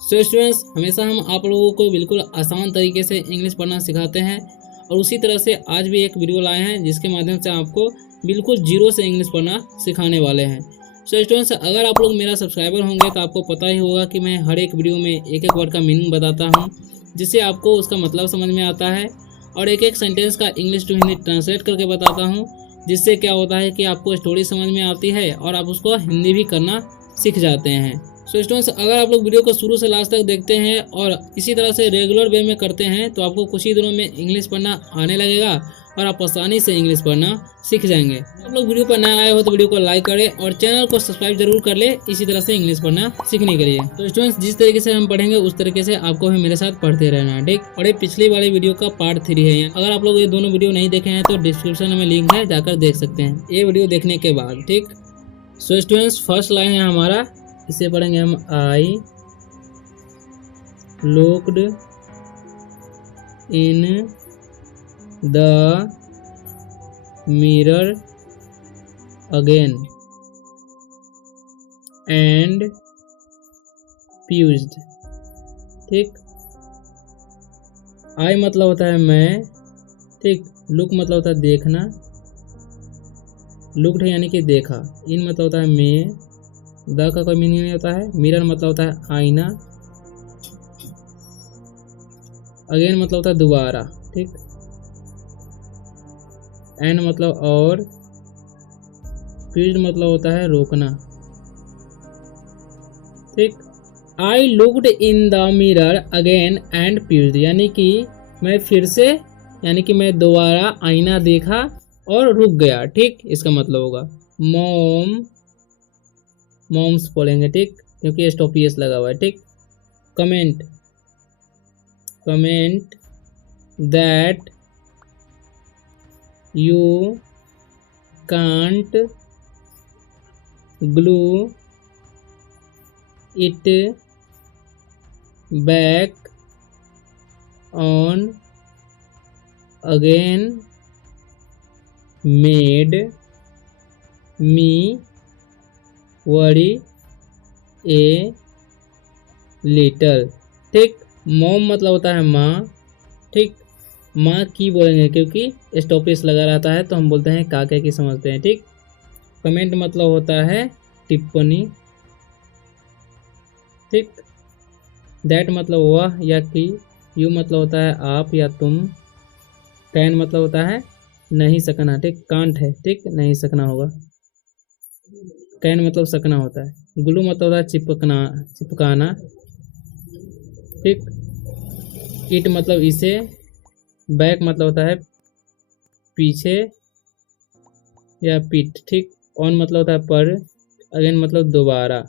So students, हमेशा हम आप लोगों को बिल्कुल आसान तरीके से इंग्लिश पढ़ना सिखाते हैं और उसी तरह से आज भी एक वीडियो लाए हैं जिसके माध्यम से आपको बिल्कुल जीरो से इंग्लिश पढ़ना सिखाने वाले हैं। सो स्टूडेंट्स, अगर आप लोग मेरा सब्सक्राइबर होंगे तो आपको पता ही होगा कि मैं हर एक वीडियो में एक एक वर्ड का मीनिंग बताता हूँ, जिससे आपको उसका मतलब समझ में आता है और एक एक सेंटेंस का इंग्लिश टू हिंदी ट्रांसलेट करके बताता हूँ, जिससे क्या होता है कि आपको स्टोरी समझ में आती है और आप उसको हिंदी भी करना सीख जाते हैं। सो स्टूडेंट्स, अगर आप लोग वीडियो को शुरू से लास्ट तक देखते हैं और इसी तरह से रेगुलर वे में करते हैं तो आपको कुछ ही दिनों में इंग्लिश पढ़ना आने लगेगा और आप आसानी से इंग्लिश पढ़ना सीख जाएंगे। आप लोग वीडियो पर नए आए हो तो वीडियो को लाइक करें और चैनल को सब्सक्राइब जरूर कर ले इसी तरह से इंग्लिश पढ़ना सीखने के लिए। तो स्टूडेंट्स, जिस तरीके से हम पढ़ेंगे उस तरीके से आपको भी मेरे साथ पढ़ते रहना है, ठीक। और ये पिछली वाली वीडियो का पार्ट 3 है। अगर आप लोग ये दोनों वीडियो नहीं देखे हैं तो डिस्क्रिप्शन में लिंक है, जाकर देख सकते हैं ये वीडियो देखने के बाद, ठीक। सो स्टूडेंट्स, फर्स्ट लाइन है हमारा, इसे पढ़ेंगे हम। I looked in the mirror again and fused, ठीक। आई मतलब होता है मैं, ठीक। लुक मतलब होता है देखना, लुक्ड यानी कि देखा। इन मतलब होता है मैं, द का कोई मीनिंग नहीं होता है। मिरर मतलब होता है आईना। अगेन मतलब होता है दोबारा, ठीक। एंड मतलब और। फ्यूज्ड मतलब होता है रोकना, ठीक। I looked in the mirror again and fused यानी कि मैं फिर से यानी कि मैं दोबारा आईना देखा और रुक गया, ठीक। इसका मतलब होगा मॉम्स बोलेंगे, ठीक, क्योंकि स्टॉपियस लगा हुआ है, ठीक। Comment that you can't glue it back on again made me worry a little, ठीक। मॉम मतलब होता है माँ, ठीक। माँ की बोलेंगे क्योंकि स्टॉपेज लगा रहता है तो हम बोलते हैं काके की समझते हैं, ठीक। कमेंट मतलब होता है टिप्पणी, ठीक। दैट मतलब वह या कि। यू मतलब होता है आप या तुम। कैन मतलब होता है नहीं सकना, ठीक। कांट है, ठीक, नहीं सकना होगा। कैन मतलब सकना होता है। ग्लू मतलब होता है चिपकाना, ठीक। इट मतलब इसे। बैक मतलब होता है पीछे या पीठ, ठीक। ऑन मतलब होता है पर। अगेन मतलब दोबारा,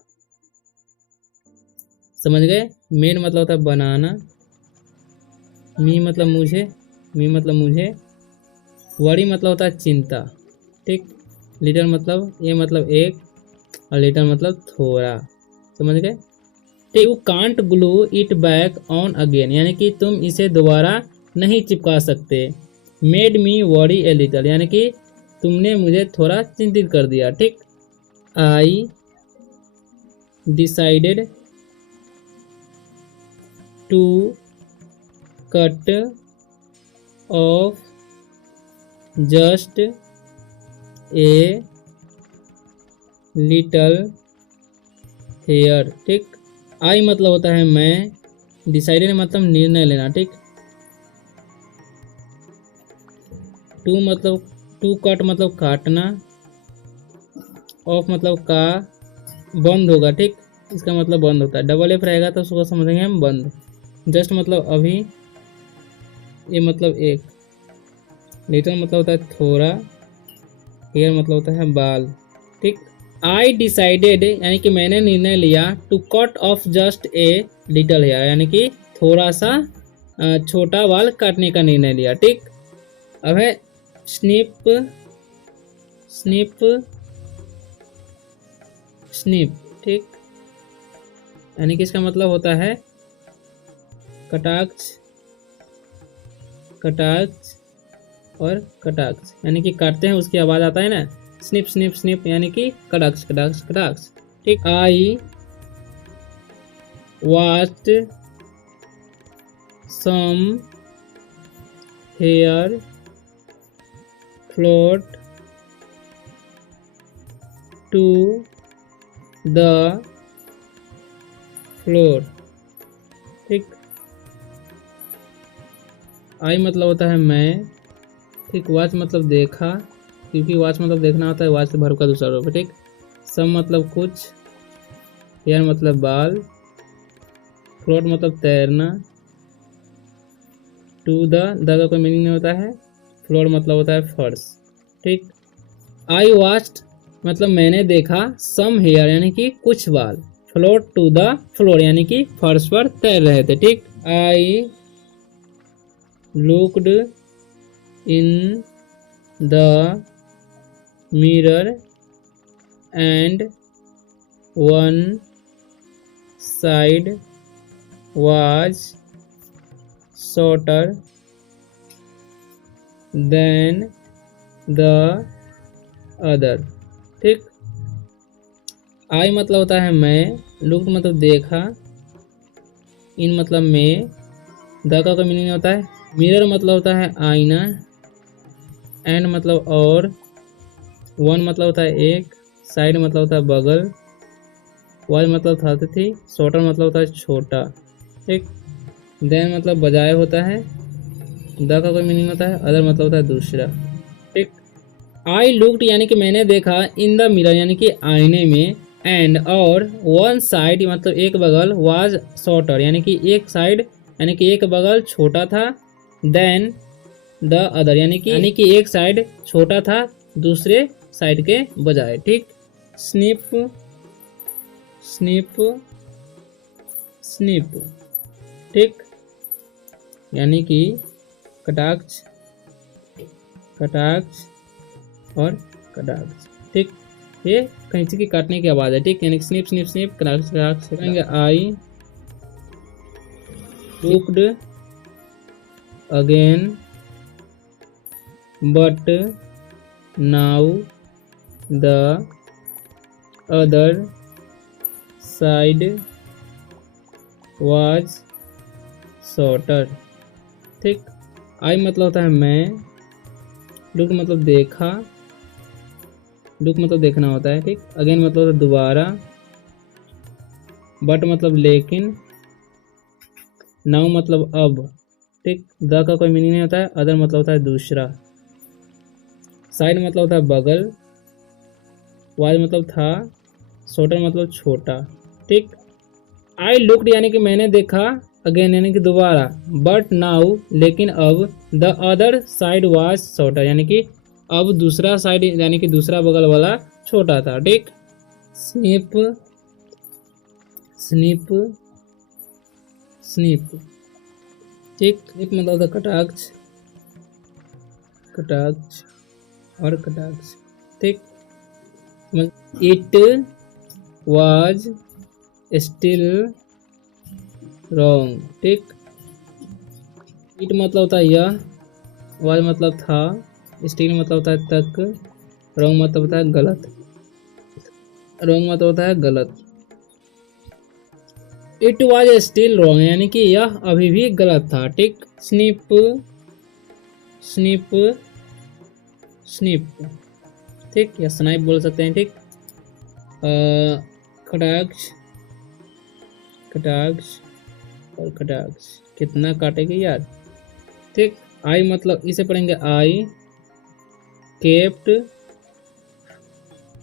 समझ गए। मेड मतलब होता है बनाना। मी मतलब मुझे। वरी मतलब होता है चिंता, ठीक। लिटल मतलब ये मतलब एक और लिटल मतलब थोड़ा, समझ गए। You can't glue it back on again यानी कि तुम इसे दोबारा नहीं चिपका सकते। Made me worry a little यानी कि तुमने मुझे थोड़ा चिंतित कर दिया, ठीक। I decided to cut off just a little hair, ठीक। आई मतलब होता है मैं, डिसाइडेड मतलब निर्णय लेना, ठीक। टू कट मतलब काटना। ऑफ मतलब का बंद होगा, ठीक। इसका मतलब बंद होता है। डबल एफ रहेगा तो उसको समझेंगे हम बंद। जस्ट मतलब अभी। ये मतलब एक। लिटल मतलब होता है थोड़ा। हेयर मतलब होता है बाल, ठीक। आई डिसाइडेड यानी कि मैंने निर्णय लिया to cut off just a little hair यानी कि थोड़ा सा छोटा बाल काटने का निर्णय लिया, ठीक। अब है स्निप ठीक, यानी कि इसका मतलब होता है कटाक्ष और कटाक्ष यानी कि काटते हैं उसकी आवाज आता है ना, स्निप यानी कि कटाक्ष, ठीक। आई watched some hair float to the floor. ठीक, आई मतलब होता है मैं, ठीक। वॉच मतलब देखा, क्योंकि वॉच मतलब देखना होता है, वॉच से वर्ब का दूसरा रूप है। ठीक, सम मतलब कुछ, हेयर मतलब बाल, फ्लोट मतलब तैरना, टू द का कोई मीनिंग नहीं होता है, फ्लोर मतलब होता है फर्श। ठीक, आई वॉच्ड मतलब मैंने देखा, सम हेयर यानी कि कुछ बाल, फ्लोट टू द फ्लोर यानी कि फर्श पर तैर रहे थे। ठीक, I looked in the mirror and one side was shorter than the other। ठीक, आई मतलब होता है मैं, लुक मतलब देखा, इन मतलब में, द का मीनिंग होता है मिरर मतलब होता है आईना, एंड मतलब और, वन मतलब होता है एक, साइड मतलब होता है बगल, वाज मतलब था थी, शॉर्टर मतलब होता है छोटा। ठीक, देन मतलब बजाय होता है, द का कोई मीनिंग होता है अदर मतलब होता है दूसरा। ठीक, आई लुक्ड यानी कि मैंने देखा, इन द मिरर यानी कि आईने में, एंड और, वन साइड मतलब एक बगल, वाज शॉर्टर यानी कि एक साइड यानी कि एक बगल छोटा था, देन द अदर यानी कि एक साइड छोटा था दूसरे साइड के बजाय। ठीक, स्निप स्निप स्निप। ठीक, यानी कि कटाक्ष कटाक्ष और कटाक्ष। ठीक, ये कैंची की काटने की आवाज है। ठीक, यानी स्निप स्निप स्निप कटाक्ष कटाक्ष कहेंगे। I looked again but now the other side was shorter. ठीक, आई मतलब होता है मैं, लुक मतलब देखा, लुक मतलब देखना होता है। ठीक, अगेन मतलब होता है दोबारा, बट मतलब लेकिन, नाउ मतलब अब। ठीक, द का कोई मीनिंग नहीं होता है, अदर मतलब होता है दूसरा, साइड मतलब होता है बगल, वाज मतलब था, शॉर्टर मतलब छोटा। ठीक, आई लुक्ड यानी कि मैंने देखा, अगेन यानी कि दोबारा, बट नाउ लेकिन अब, the other side was shorter यानी कि अब दूसरा साइड यानी कि दूसरा बगल वाला छोटा था। ठीक, स्निप स्निप स्निप। ठीक, स्निप मतलब होता है कटाक्ष कटाक्ष और कटाक्ष। ठीक, इट वाज स्टिल रॉन्ग। ठीक, इट मतलब होता है यह, वाज मतलब था, स्टिल मतलब होता है तक, रॉन्ग मतलब होता है गलत, रॉन्ग मतलब होता है गलत। इट वाज स्टिल रॉन्ग यानी कि यह अभी भी गलत था। ठीक, स्निप स्निप स्निप। ठीक, या स्नाइप बोल सकते हैं। ठीक, कटाक्ष कटाक्ष और कटाक्ष, कितना काटेगी यार। ठीक, आई मतलब इसे पढ़ेंगे, I kept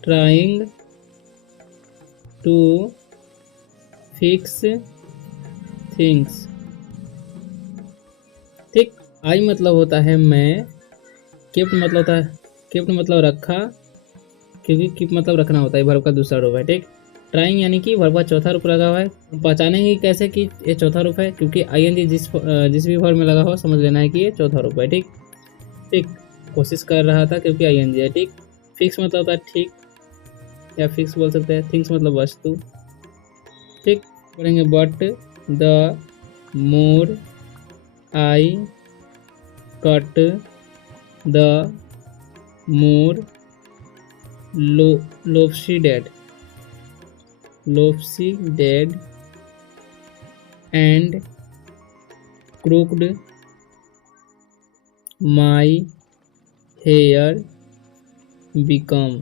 trying to fix things. ठीक, आई मतलब होता है मैं, केप्ट मतलब होता है, केप्ट मतलब रखा, क्योंकि कीप मतलब रखना होता है, वर्ब का दूसरा रूप है। ठीक, ट्राइंग यानी कि वर्ब का चौथा रूप लगा हुआ है। पहचानेंगे कैसे कि ये चौथा रूप है, क्योंकि आईएनजी जिस भी वर्ब में लगा हो समझ लेना है कि ये चौथा रूप है। ठीक, ठीक, कोशिश कर रहा था क्योंकि आईएनजी है। ठीक, फिक्स मतलब होता है ठीक, या फिक्स बोल सकते हैं, थिंग्स मतलब वस्तु। ठीक, पढ़ेंगे but the more I cut the more lopsided and crooked my hair become,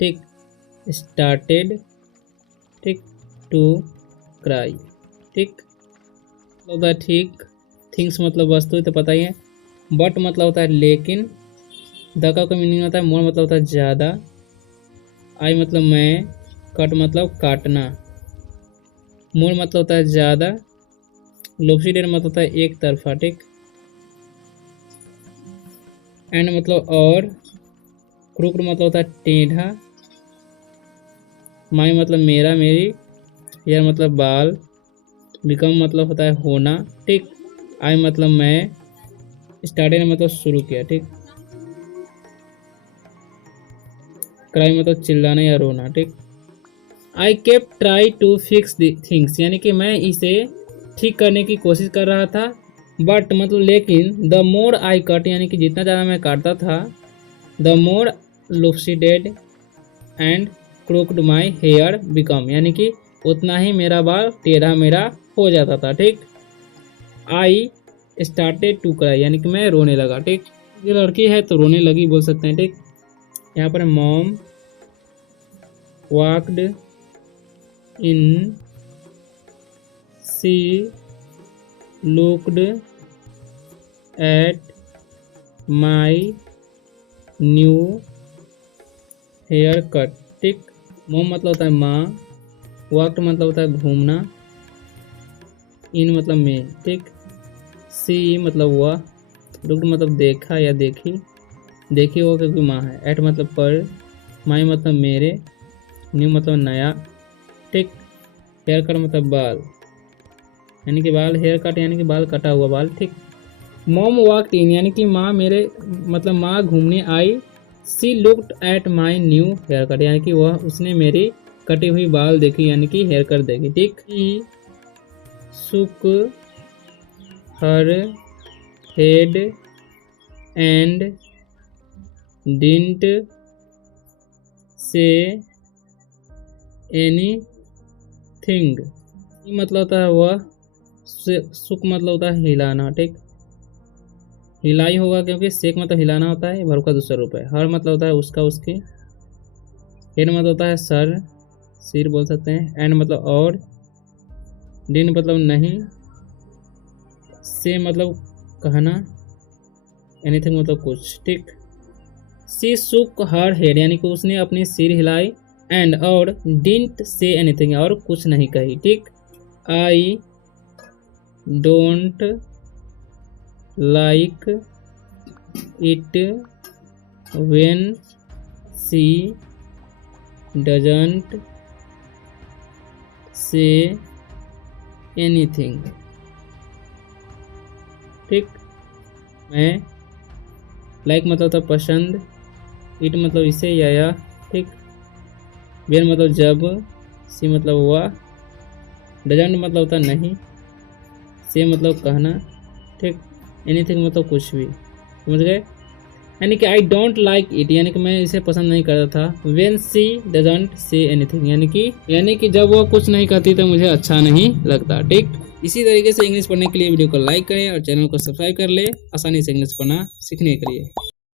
ठीक, स्टार्टेड, ठीक, टू क्राई, ठीक, होता है ठीक। थिंग्स मतलब वस्तु तो पता ही है। बट मतलब होता है लेकिन। द का मीनिंग होता है मोर मतलब होता है ज़्यादा। आई मतलब मैं। कट मतलब काटना। मोर मतलब होता है ज़्यादा। लोप्सिडेड मतलब होता है एक तरफा, ठीक। एंड मतलब और। क्रूक्ड मतलब होता है टेढ़ा। माई मतलब मेरा मेरी। हेयर मतलब बाल। बिकम मतलब होता है होना, ठीक। आई मतलब मैं। स्टार्टेड मतलब शुरू किया, ठीक। क्राई मतलब चिल्लाना या रोना, ठीक। I kept try to fix the things, यानी कि मैं इसे ठीक करने की कोशिश कर रहा था। बट मतलब लेकिन द मोर आई कट, यानी कि जितना ज़्यादा मैं काटता था, the more lopsided and crooked my hair become, यानी कि उतना ही मेरा बाल टेढ़ा मेरा हो जाता था, ठीक। आई स्टार्टेड टू क्राई, यानी कि मैं रोने लगा, ठीक। ये लड़की है तो रोने लगी बोल सकते हैं, ठीक। यहाँ पर mom walked in, she looked at my new hair cut, ठीक। मॉम मतलब होता है माँ। वॉकड मतलब होता है घूमना। इन मतलब में, ठीक। सी मतलब वह। लुक्ड मतलब देखा या देखी। देखी हो क्योंकि माँ है। एट मतलब पर। माई मतलब मेरे। न्यू मतलब नया, ठीक। हेयर कट मतलब बाल, यानी कि बाल। हेयर कट यानी कि बाल कटा हुआ बाल, ठीक। मॉम वॉकड इन, यानी कि माँ मेरे मतलब माँ घूमने आई। She looked at my new hair cut, यानी कि वह उसने मेरी कटी हुई बाल देखी, यानी कि हेयर कट देखी, ठीक। ही सुक हर head and didn't say any thing. मतलब होता है वह। सुक मतलब होता है हिलाना, ठीक। हिलाई होगा क्योंकि सेक मतलब हिलाना होता है। भर का दूसरा रूप है। हर मतलब होता है उसका उसकी। हेड मतलब होता है सर, सिर बोल सकते हैं। एंड मतलब और। डिन मतलब नहीं। से मतलब कहना। एनीथिंग मतलब कुछ, ठीक। सी सुक हर हेड, यानी कि उसने अपनी सिर हिलाई। एंड और डिंट से एनीथिंग, और कुछ नहीं कही, ठीक। I don't like it when she doesn't say anything, ठीक। मैं। लाइक मतलब होता पसंद। इट मतलब इसे या, ठीक। व्हेन मतलब जब। सी मतलब हुआ। डजंट मतलब होता नहीं। से मतलब कहना, ठीक। एनीथिंग मतलब कुछ भी, समझ गए। यानी कि आई डोंट लाइक इट, यानी कि मैं इसे पसंद नहीं करता था। When she doesn't say anything, यानी कि जब वो कुछ नहीं कहती तो मुझे अच्छा नहीं लगता, ठीक। इसी तरीके से इंग्लिश पढ़ने के लिए वीडियो को लाइक करें और चैनल को सब्सक्राइब कर ले, आसानी से इंग्लिश पढ़ना सीखने के लिए।